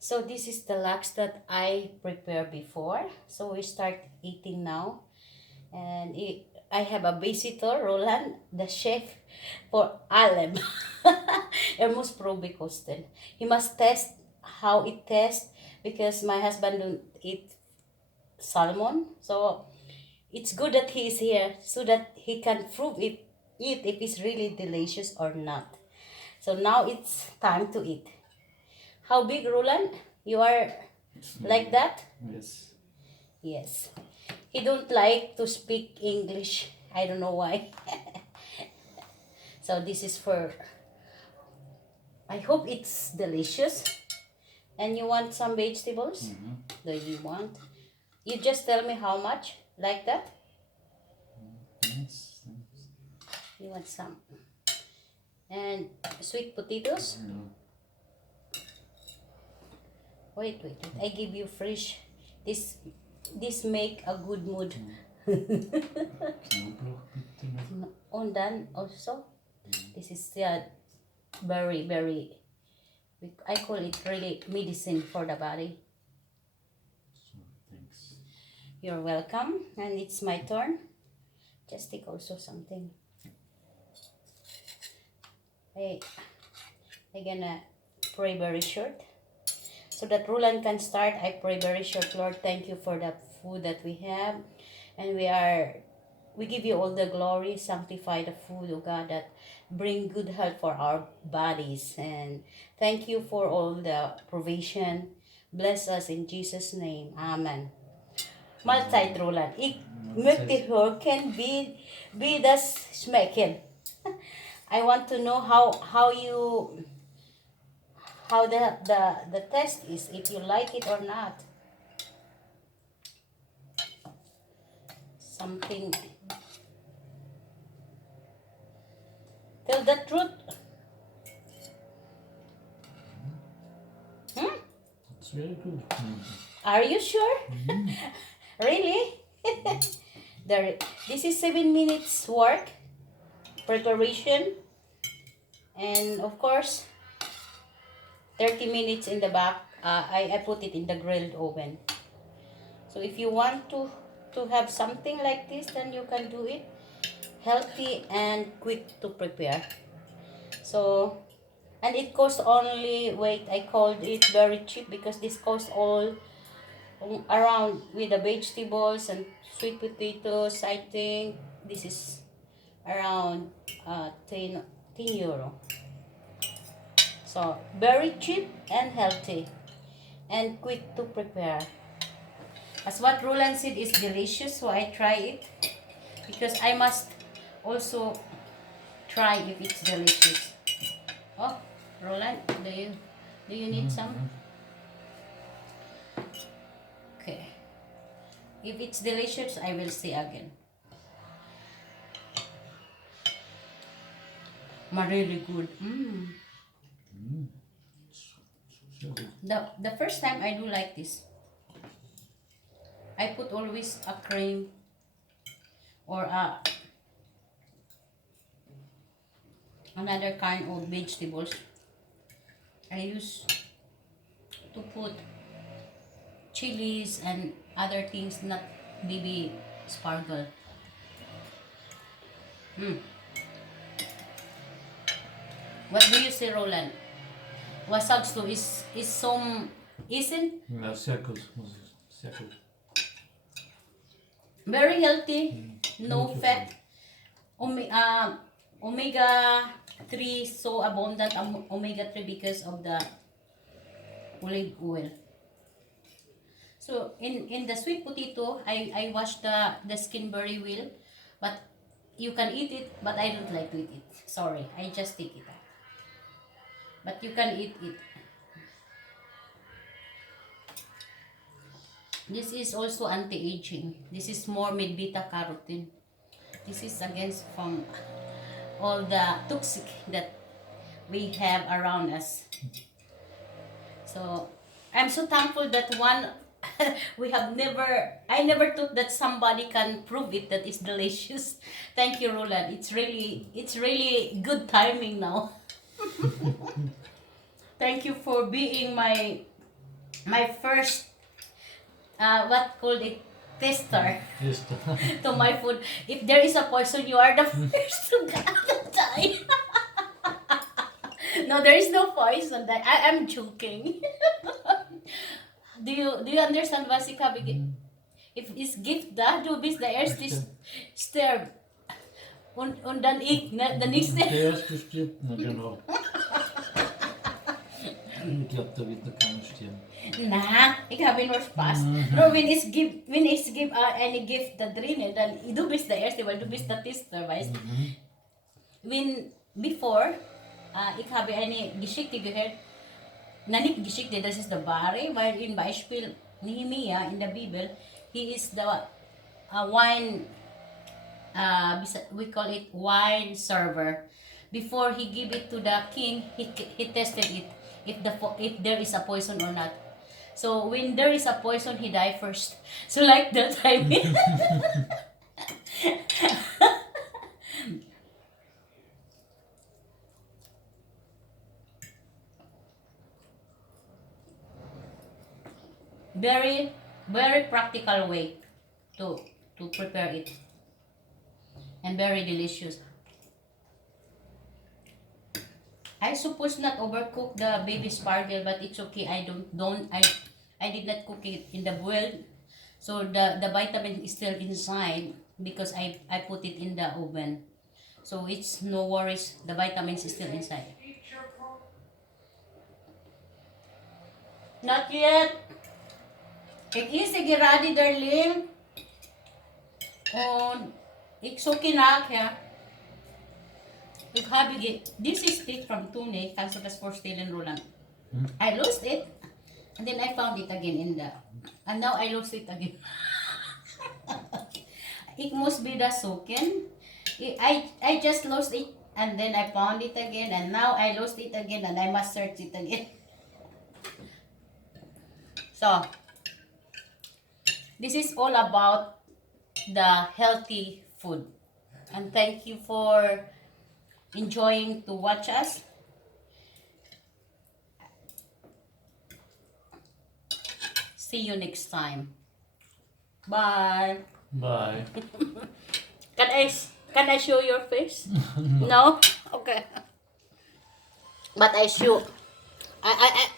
So this is the lax that I prepared before. So we start eating now. And I have a visitor, Roland, the chef for Alem. Hermos Probe Coastal. He must test how it tastes because my husband don't eat salmon. So it's good that he is here so that he can prove it if it's really delicious or not. So now it's time to eat. How big, Roland? You are like that? Yes. Yes. He don't like to speak English. I don't know why. So this is for, I hope it's delicious. And you want some vegetables? Do you want? You just tell me how much, like that? Yes. You want some. And sweet potatoes? Wait. I give you fresh. This make a good mood. Knoblauch bitte noch. On done also. This is very, very, I call it really medicine for the body. So, thanks. You're welcome. And it's my turn. Just take also something. I gonna pray very short. So that Roland can start, I pray very short. Lord, thank you for the food that we have. And we give you all the glory. Sanctify the food, oh God, that bring good health for our bodies. And thank you for all the provision. Bless us in Jesus' name. Amen. Mahlzeit, Roland. Ich möchte hören, wie das schmecken. I want to know how the test is, if you like it or not. Something. Tell the truth. It's very good. Are you sure? Really? This is 7 minutes work, preparation, and of course, 30 minutes in the back. I put it in the grilled oven. So if you want to have something like this, then you can do it. Healthy and quick to prepare. So, and it costs only, wait, I called it very cheap because this costs all around with the vegetables and sweet potatoes. I think this is around 10 euro. So very cheap and healthy and quick to prepare. As what Roland said, is delicious, so I try it because I must also try if it's delicious. Oh, Roland, do you need some? Okay. If it's delicious, I will say again. Really good. So good. The first time I do like this. I put always a cream or another kind of vegetables. I used to put chilies and other things, not baby sparkle. What do you say, Roland? Was sagst du? Ist some isn't Ja, sehr gut. Sehr gut. very healthy, no Thank you. fat, omega 3 so abundant omega 3 because of the olive oil. So in the sweet potato, I wash the skin very well, but you can eat it, but I don't like to eat it. Sorry, I just take it out. But you can eat it. This is also anti-aging. This is more with beta-carotene. This is against from all the toxic that we have around us. So I'm so thankful that I never thought that somebody can prove it that it's delicious. Thank you, Roland. It's really good timing now. Thank you for being my my first what called it, tester Yes. to my food. If there is a poison, you are the first to die. No, there is no poison. That I'm joking. Do you understand, Vasika? If it's gift da, du bist der erste sterb. Und dann ich, ne, der nächste. Der erste stirbt, na genau. Ich glaube, da wird noch keiner sterben. Na, ich habe nur Spaß. Nur wenn ich gebe eine Gift da drinnen, dann du bist der Erste, weil du bist der Tester, weißt du? Before, ich habe eine Geschichte gehört, na nicht Geschichte, das ist der Wahre, weil im Beispiel Nehemiah in der Bibel, he is the wine, we call it wine server. Before he give it to the king, he tested it if there is a poison or not. So when there is a poison, he die first. So like that, I mean. Very, very practical way to prepare it, and very delicious. I suppose not overcook the baby spargel, but it's okay. I did not cook it in the boil, so the vitamin is still inside because I put it in the oven. So it's no worries. The vitamins is still inside. Not yet. Ik is gerade darling. Und ich so kinak, ja. Ich habe this is it from Tune, kannst du das vorstellen, Roland? I lost it, and then I found it again and now I lost it again. It must be the soaken. I just lost it, and then I found it again, and now I lost it again, and I must search it again. So, this is all about the healthy food. And thank you for enjoying to watch us. See you next time. Bye. Bye. Can I show your face? No? Okay. But I show. I